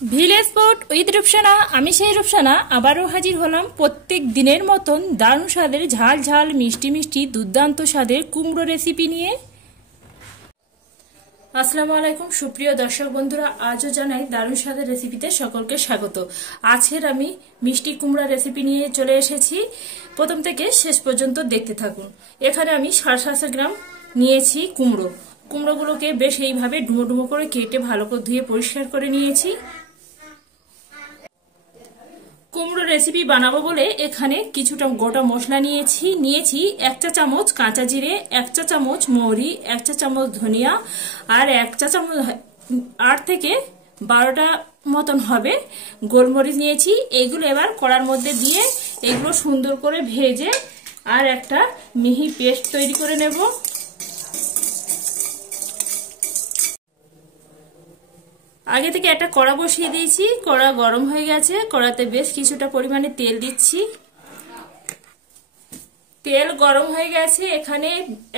Village food with Rupsana. আমি সেই রূপসানা আবারও হাজির হলাম প্রত্যেক দিনের মতন দারুণ স্বাদের ঝাল ঝাল মিষ্টি মিষ্টি দুর্দান্ত স্বাদের কুমড়ো রেসিপি নিয়ে। আসসালামু আলাইকুম সুপ্রিয় দর্শক বন্ধুরা, আজও জানাই দারুণ স্বাদের রেসিপিতে সকলকে স্বাগত। আজকের আমি মিষ্টি কুমড়া রেসিপি নিয়ে চলে এসেছি, প্রথম থেকে শেষ পর্যন্ত দেখতে থাকুন। এখানে আমি 750 গ্রাম নিয়েছি কুমড়োগুলোকে বেশ এইভাবে ডুমো ডুমো করে কেটে ভালো করে ধুয়ে পরিষ্কার করে নিয়েছি। কুমড়ো রেসিপি বানাবো বলে এখানে কিছুটা গোটা মশলা নিয়েছি 1 চা চামচ কাঁচা জিরে, 1 চা চামচ মৌরি, 1 চা চামচ ধনিয়া আর 1 চা চামচ 8 থেকে 12টা মতন হবে গোলমরিচ নিয়েছি। এইগুলো এবার কড়ার মধ্যে দিয়ে এইগুলো সুন্দর করে ভেজে আর একটা মিহি পেস্ট তৈরি করে নেব। আগে থেকে একটা কড়া বসিয়ে দিয়েছি, কড়া গরম হয়ে গেছে, কড়াতে বেশ কিছুটা পরিমাণে তেল দিচ্ছি। তেল গরম হয়ে গেছে, এখানে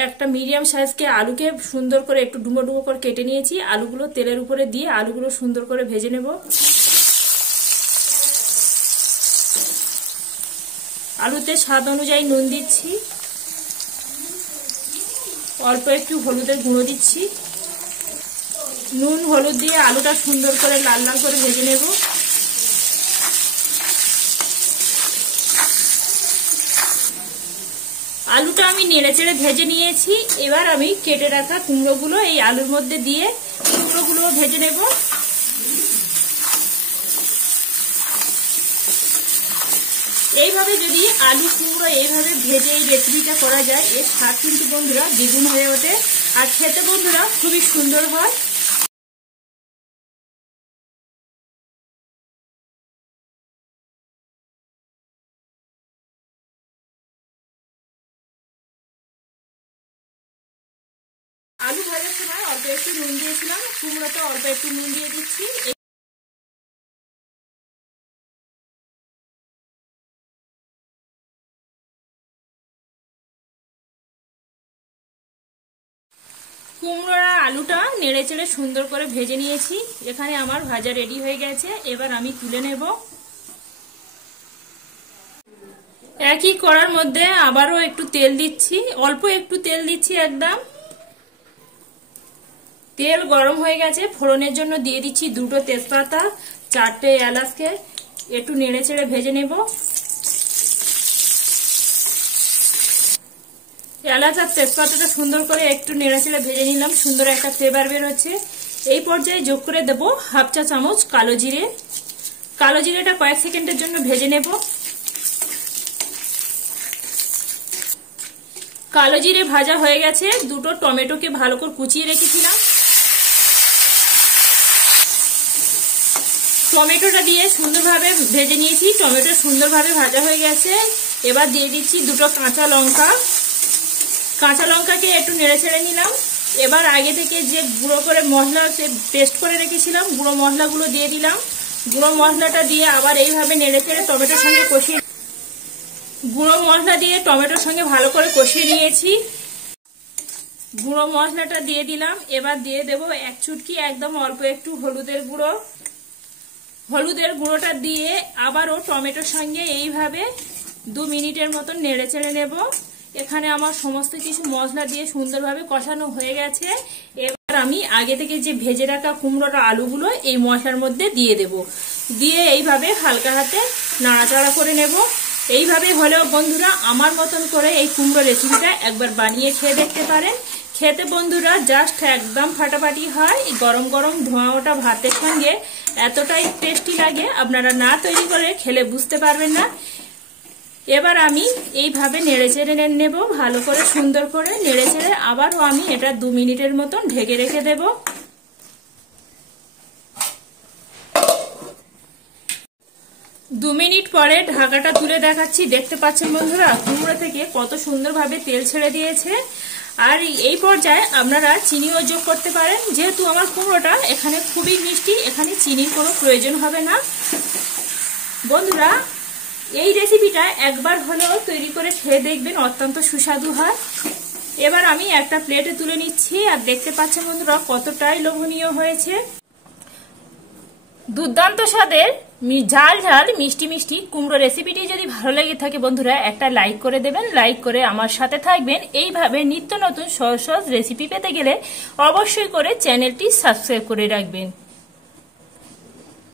একটা মিডিয়াম সাইজকে আলুকে সুন্দর করে একটু ডুমো ডুমো করে কেটে নিয়েছি। আলুগুলো তেলের উপরে দিয়ে আলুগুলো সুন্দর করে ভেজে নেব। আলুতে স্বাদ অনুযায়ী নুন দিচ্ছি, অল্প একটু হলুদের গুঁড়ো দিচ্ছি। নুন হলুদ দিয়ে আলুটা সুন্দর করে লাল লাল করে ভেজে নেব। আলুটা আমি নেড়েচেড়ে ভেজে নিয়েছি। এবার আমি কেটে রাখা কুমড়োগুলো এই আলুর মধ্যে দিয়ে কুমড়োগুলো ভেজে নেব। এইভাবে যদি আলু কুমড়ো এইভাবে ভেজে এই রেসিপিটা করা যায়, এর স্বাদ কিন্তু বন্ধুরা দ্বিগুণ হয়ে ওঠে আর খেতে বন্ধুরা খুবই সুন্দর হয়। আলু ভাজার সময় অল্প একটু নুন দিয়েছিলাম, কুমড়োতে অল্প একটু নুন দিয়ে দিচ্ছি। কুমড়োর আলুটা নেড়ে চেড়ে সুন্দর করে ভেজে নিয়েছি। এখানে আমার ভাজা রেডি হয়ে গেছে, এবার আমি তুলে নেব। একই কড়ার মধ্যে আবারও একটু তেল দিচ্ছি, অল্প একটু তেল দিচ্ছি একদম। তেল গরম হয়ে গেছে, ফোড়নের জন্য দিয়ে দিচ্ছি 2টো তেজপাতা, 4টে এলাচকে একটু নেড়ে চেড়ে ভেজে নেব। এলাচ আর তেজপাতাটা সুন্দর করে একটু নেড়ে চেড়ে ভেজে নিলাম, সুন্দর একটা ফ্লেভার বের হচ্ছে। এই পর্যায়ে যোগ করে দেব 1/2 চা চামচ কালো জিরে। কালো জিরেটা কয়েক সেকেন্ডের জন্য ভেজে নেব। কালো জিরে ভাজা হয়ে গেছে, 2টো টমেটোকে ভালো করে কুচিয়ে রেখেছিলাম, টমেটোটা দিয়ে সুন্দরভাবে ভেজে নিয়েছি। টমেটো সুন্দরভাবে ভাজা হয়ে গেছে, এবার দিয়ে দিচ্ছি 2টো কাঁচা লঙ্কা। কাঁচা লঙ্কাকে একটু নেড়ে ছেড়ে নিলাম। এবার আগে থেকে যে গুঁড়ো করে মশলা পেস্ট করে রেখেছিলাম গুঁড়ো মশলাগুলো দিয়ে দিলাম। গুঁড়ো মশলাটা দিয়ে আবার এইভাবে নেড়ে চেড়ে টমেটোর সঙ্গে কষিয়ে গুঁড়ো মশলা দিয়ে টমেটোর সঙ্গে ভালো করে কষিয়ে নিয়েছি। গুঁড়ো মশলাটা দিয়ে দিলাম, এবার দিয়ে দেব 1 চুটকি একদম অল্প একটু হলুদের গুঁড়ো। হলুদের গুঁড়োটা দিয়ে আবারও টমেটোর সঙ্গে এইভাবে 2 মিনিটের মতন নেড়ে চেড়ে নেব। এখানে আমার সমস্ত কিছু মশলা দিয়ে সুন্দরভাবে কষানো হয়ে গেছে। এবার আমি আগে থেকে যে ভেজে রাখা কুমড়োর আলুগুলো এই মশলার মধ্যে দিয়ে দেব, দিয়ে এইভাবে হালকা হাতে নাড়াচাড়া করে নেব। এইভাবে হলেও বন্ধুরা আমার মতন করে এই কুমড়ো রেসিপিটা একবার বানিয়ে খেয়ে দেখতে পারেন। খেতে বন্ধুরা জাস্ট একদম ফাটাফাটি হয়। গরম গরম ধোঁয়া ওঠা ভাতের সঙ্গে এতটাই টেস্টি লাগে, আপনারা না তৈরি করে খেলে বুঝতে পারবেন না। এবার আমি এইভাবে নেড়ে চেড়ে নেব, ভালো করে সুন্দর করে নেড়ে চেড়ে আবারও আমি এটা 2 মিনিটের মতন ঢেকে রেখে দেব। 2 মিনিট পরে ঢাকাটা তুলে দেখাচ্ছি। দেখতে পাচ্ছেন বন্ধুরা কুমড়ো থেকে কত সুন্দরভাবে তেল ছেড়ে দিয়েছে। আর এই পর্যায়ে আপনারা চিনিও যোগ করতে পারেন, যেহেতু আমার কুমড়োটা এখানে খুবই মিষ্টি, এখানে চিনির কোনো প্রয়োজন হবে না। বন্ধুরা এই রেসিপিটা একবার হলেও তৈরি করে খেয়ে দেখবেন, অত্যন্ত সুস্বাদু হয়। এবার আমি একটা প্লেটে তুলে নিচ্ছি। আর দেখতে পাচ্ছেন বন্ধুরা কতটাই লোভনীয় হয়েছে। দুর্দান্ত স্বাদের ঝাল ঝাল মিষ্টি মিষ্টি কুমড়ো রেসিপিটি যদি ভালো লেগে থাকে বন্ধুরা একটা লাইক করে দেবেন, লাইক করে আমার সাথে থাকবেন। এইভাবে নিত্য নতুন সহজ সহজ রেসিপি পেতে গেলে অবশ্যই করে চ্যানেলটি সাবস্ক্রাইব করে রাখবেন।